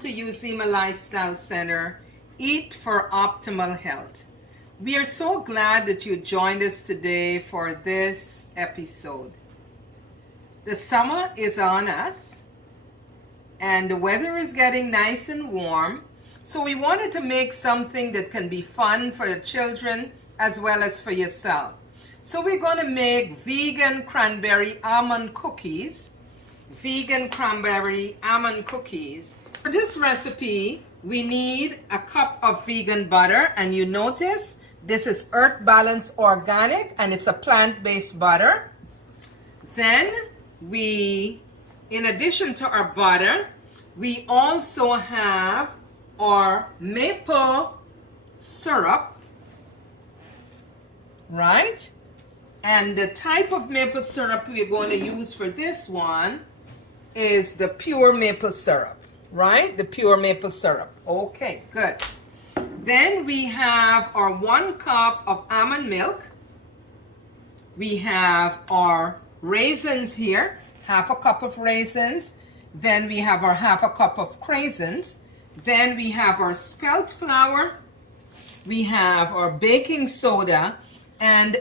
to Uzima Lifestyle Center, Eat for Optimal Health. We are so glad that you joined us today for this episode. The summer is on us and the weather is getting nice and warm, so we wanted to make something that can be fun for the children as well as for yourself. So we're going to make vegan cranberry almond cookies. Vegan cranberry almond cookies. For this recipe, we need a cup of vegan butter, and you notice this is Earth Balance Organic and it's a plant-based butter. Then we, in addition to our butter, we also have our maple syrup, right? And the type of maple syrup we're going to use for this one is the pure maple syrup, right? The pure maple syrup. Okay, good. Then we have our 1 cup of almond milk. We have our raisins here, half a cup of raisins. Then we have our half a cup of craisins. Then we have our spelt flour. We have our baking soda, and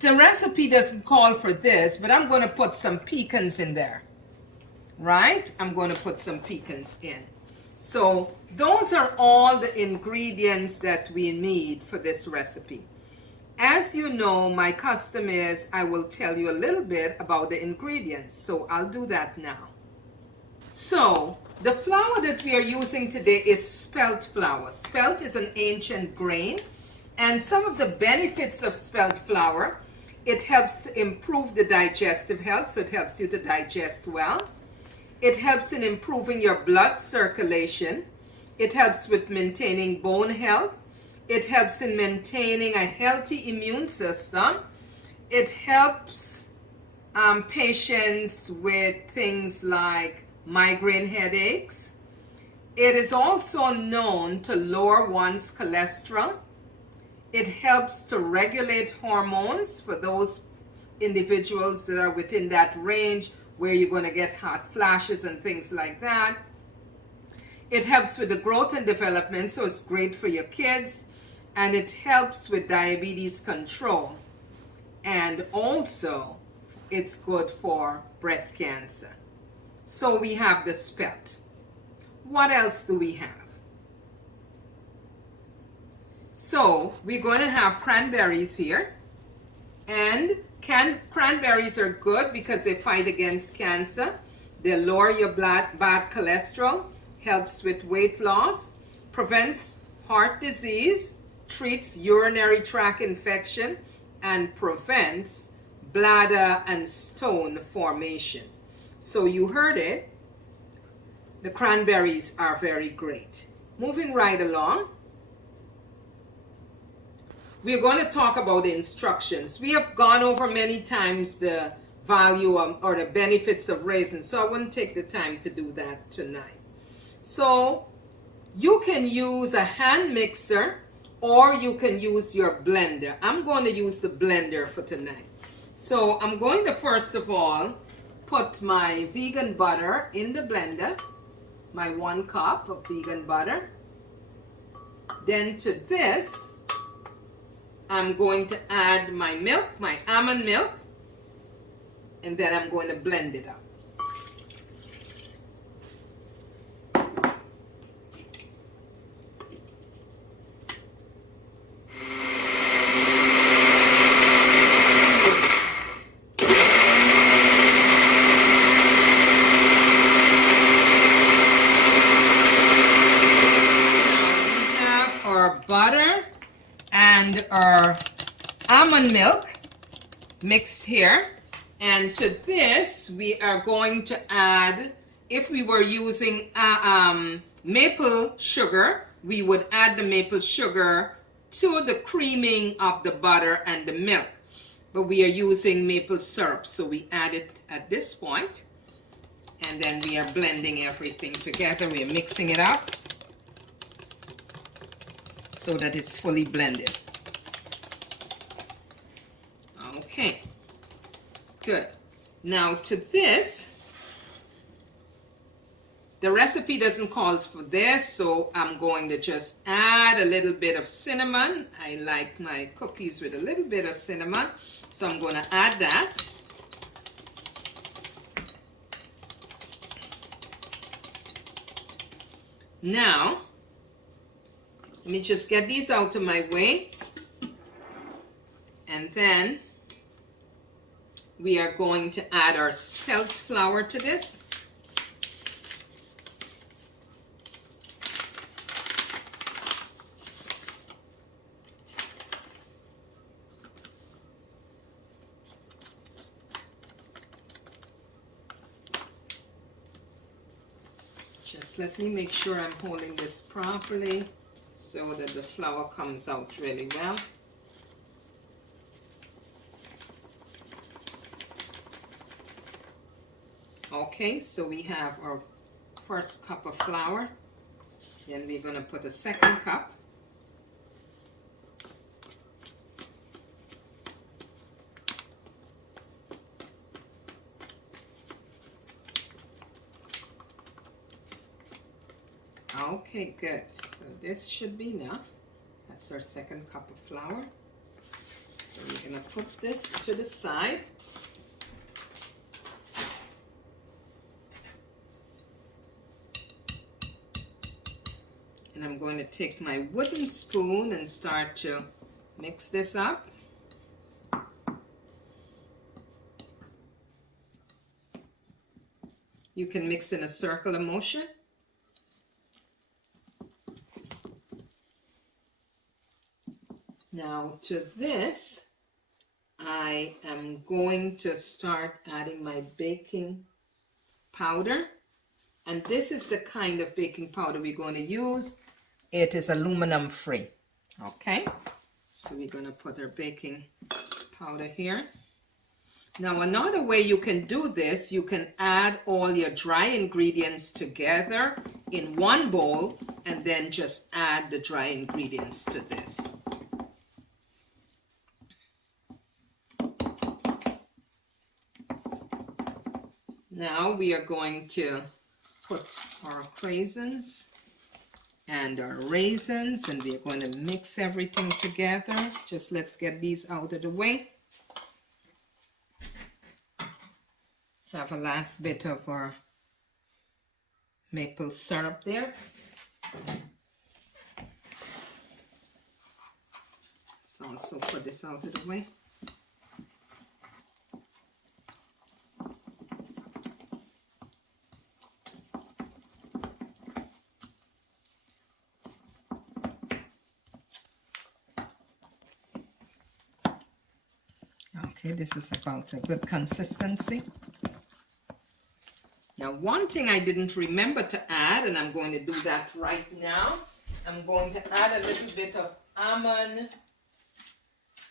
the recipe doesn't call for this, but I'm going to put some pecans in there, right? I'm going to put some pecans in. So those are all the ingredients that we need for this recipe. As you know, my custom is I will tell you a little bit about the ingredients, so I'll do that now. So the flour that we are using today is spelt flour. Spelt is an ancient grain. And some of the benefits of spelt flour, it helps to improve the digestive health, so it helps you to digest well. It helps in improving your blood circulation. It helps with maintaining bone health. It helps in maintaining a healthy immune system. It helps patients with things like migraine headaches. It is also known to lower one's cholesterol. It helps to regulate hormones for those individuals that are within that range where you're going to get hot flashes and things like that. It helps with the growth and development, so it's great for your kids. And it helps with diabetes control. And also, it's good for breast cancer. So we have the spelt. What else do we have? So we're going to have cranberries here, and cranberries are good because they fight against cancer. They lower your bad cholesterol, helps with weight loss, prevents heart disease, treats urinary tract infection, and prevents bladder and stone formation. So you heard it, the cranberries are very great. Moving right along. We're going to talk about the instructions. We have gone over many times the value or the benefits of raisins, so I wouldn't take the time to do that tonight. So you can use a hand mixer or you can use your blender. I'm going to use the blender for tonight. So I'm going to first of all put my vegan butter in the blender, my 1 cup of vegan butter. Then to this, I'm going to add my milk, my almond milk, and then I'm going to blend it up. Now we have our butter and our almond milk mixed here, and to this we are going to add, if we were using maple sugar, we would add the maple sugar to the creaming of the butter and the milk, but we are using maple syrup, so we add it at this point, and then we are blending everything together. We are mixing it up so that it's fully blended. Okay, good. Now to this, The recipe doesn't call for this, so I'm going to just add a little bit of cinnamon. I like my cookies with a little bit of cinnamon, so I'm going to add that. Now, let me just get these out of my way. And then we are going to add our spelt flour to this. Just let me make sure I'm holding this properly so that the flour comes out really well. Okay, so we have our first cup of flour. Then we're going to put a second cup. Okay, good. So this should be enough. That's our second cup of flour. So we're going to put this to the side. And I'm going to take my wooden spoon and start to mix this up. You can mix in a circular motion. Now to this, I am going to start adding my baking powder. And this is the kind of baking powder we're going to use. It is aluminum free. Okay, so we're going to put our baking powder here. Now another way you can do this, you can add all your dry ingredients together in one bowl and then just add the dry ingredients to this. Now we are going to put our craisins and our raisins, and we're going to mix everything together. Just let's get these out of the way. Have a last bit of our maple syrup there. Let's also put this out of the way. Okay, this is about a good consistency. Now, one thing I didn't remember to add, and I'm going to do that right now, I'm going to add a little bit of almond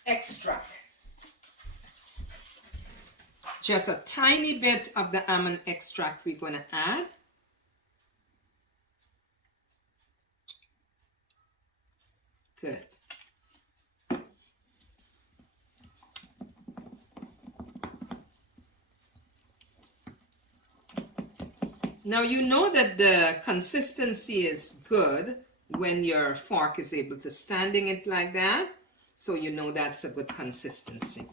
extract. Just a tiny bit of the almond extract we're going to add. Good. Now you know that the consistency is good when your fork is able to standing it like that. So you know that's a good consistency.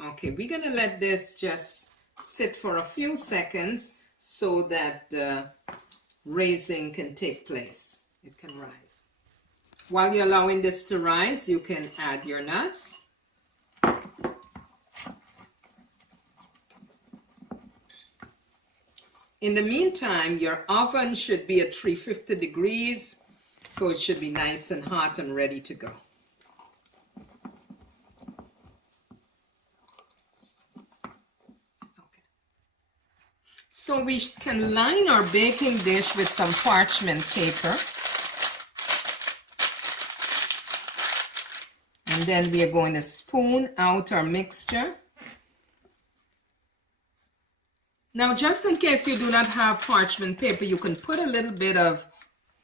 Okay, we're going to let this just sit for a few seconds so that the raising can take place. It can rise. While you're allowing this to rise, you can add your nuts. In the meantime, your oven should be at 350 degrees, so it should be nice and hot and ready to go. Okay. So we can line our baking dish with some parchment paper. And then we are going to spoon out our mixture. Now, just in case you do not have parchment paper, you can put a little bit of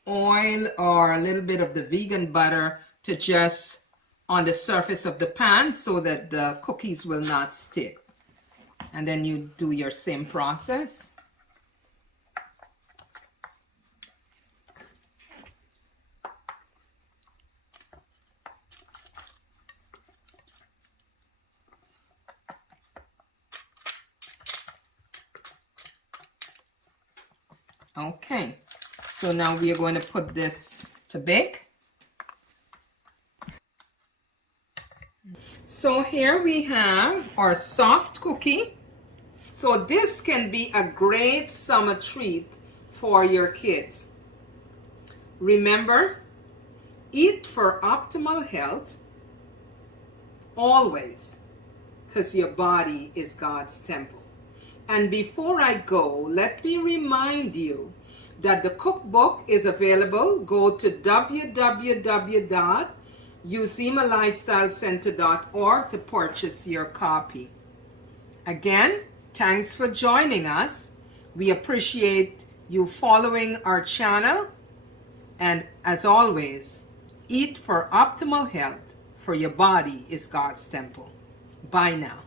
oil or a little bit of the vegan butter to just on the surface of the pan so that the cookies will not stick. And then you do your same process. Okay, so now we are going to put this to bake. So here we have our soft cookie. So this can be a great summer treat for your kids. Remember, eat for optimal health always, because your body is God's temple. And before I go, let me remind you that the cookbook is available. Go to www.usemalifestylecenter.org to purchase your copy. Again, thanks for joining us. We appreciate you following our channel. And as always, eat for optimal health, for your body is God's temple. Bye now.